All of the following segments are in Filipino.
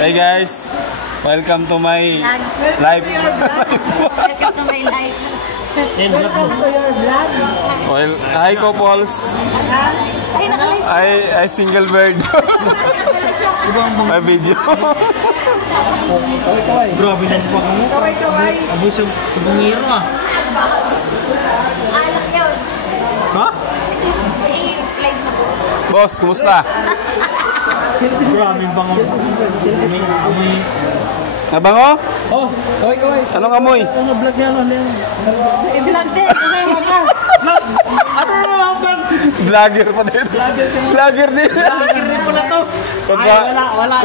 Hey guys, welcome to my live. Welcome to my life. Welcome to your vlog. Well, hi couples. I single bird. My video. Bro, bilan po kami. Kaway-kaway. Abo sa bungiro ah. Alak yun. Ha? I-play mo. Boss, kumusta? Bro, aming bangon. Amoy. Nabango? Oh, kaway-kaway. Anong amoy? Ano vlog niya? Ano niya? I-vlog din. Kamay mo ka. Ano naman vlog? Vlogger pa din. Vlogger din. Vlogger rin pala to. Ay, wala.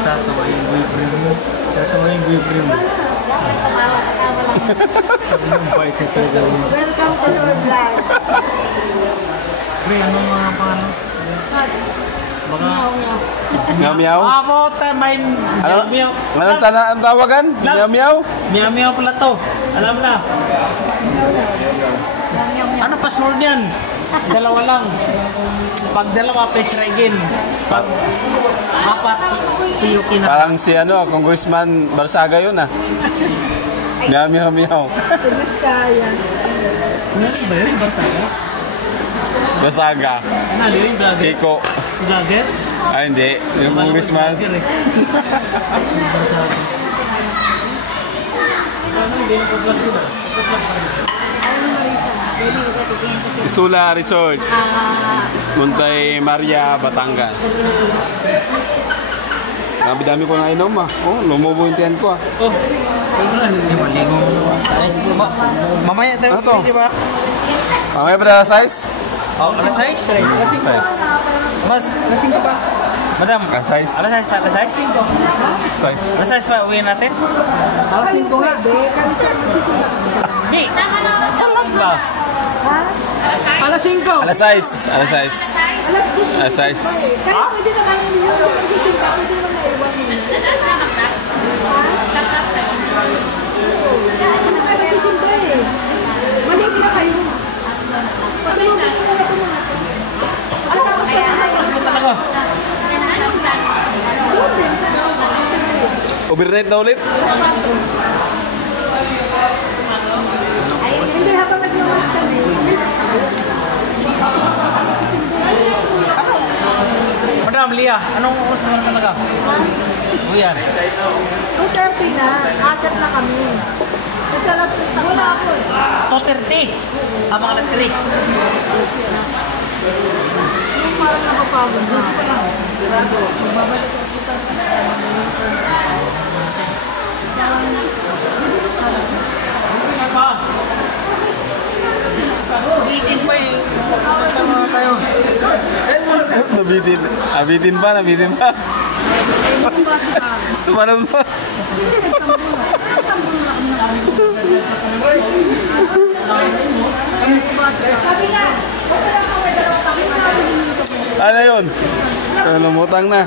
Tatawa yung boyfriend mo. Ang bait na talaga mo. Welcome to your vlog. Pre, anong mga paano? Baka... Meow meow. Ako, may Ano? meow. Anong tawagan? Meow meow? Meow pala to. Alam na. Ano password yan? Dalawa lang. Pag dalawa, please try again. Pag apat, piyukin na. Parang si Congressman Barsaga yun ah. Meow meow meow. Tulis kaya. Ano ba yun? Barsaga? Barsaga. Ano yun? Vlogger? Kiko. Vlogger? Ah, hindi. Yung Congressman. Vlogger eh. Barsaga. Ano hindi na vlog yun ah? Isula Resort. Montay Maria, Batangas. Dami-dami ko na inom ah. Oh, lumubo yung tiyan ko ah. Oh, hindi maligo. Mamaya tayo, Ano to? di ba? Mamaya ba na size? Oh, alas 6? Size. Mas, lasing ka ba? Madam, Ah, size. alas 6 pa, alas 6? Size. Alas 6 pa, uwi natin? Alas 5 nga. Kami sa magsisimula. Di, salad ba? Alas 5. Alas size. Alas size. Alas 10. Alas size. Kaya pwede na kayo yun. Sa magsisimula. Pwede na maiwan nyo. Kaya na kayo magsisimula eh. Maliit na kayo. Patulogin nyo muna ito muna. At tapos na kayo. Alas ko talaga. Doon din sa Overnight na ulit. ay, hindi habang naglawas kami. Madam, Lia, anong oras naman talaga? Uwi yan. 2:30 na. Agat na kami. Kasi alas 3 na wala ako eh. 2:30. Habang alas 3. Yung parang nakapagod na. Magbabalik sa hospital. Bitin pa eh. Sama tayo. Nabitin. Nabitin pa. Tumanon pa. Sabi nga, okay lang kami dalawa tayo. Ano yun? Lumutang na.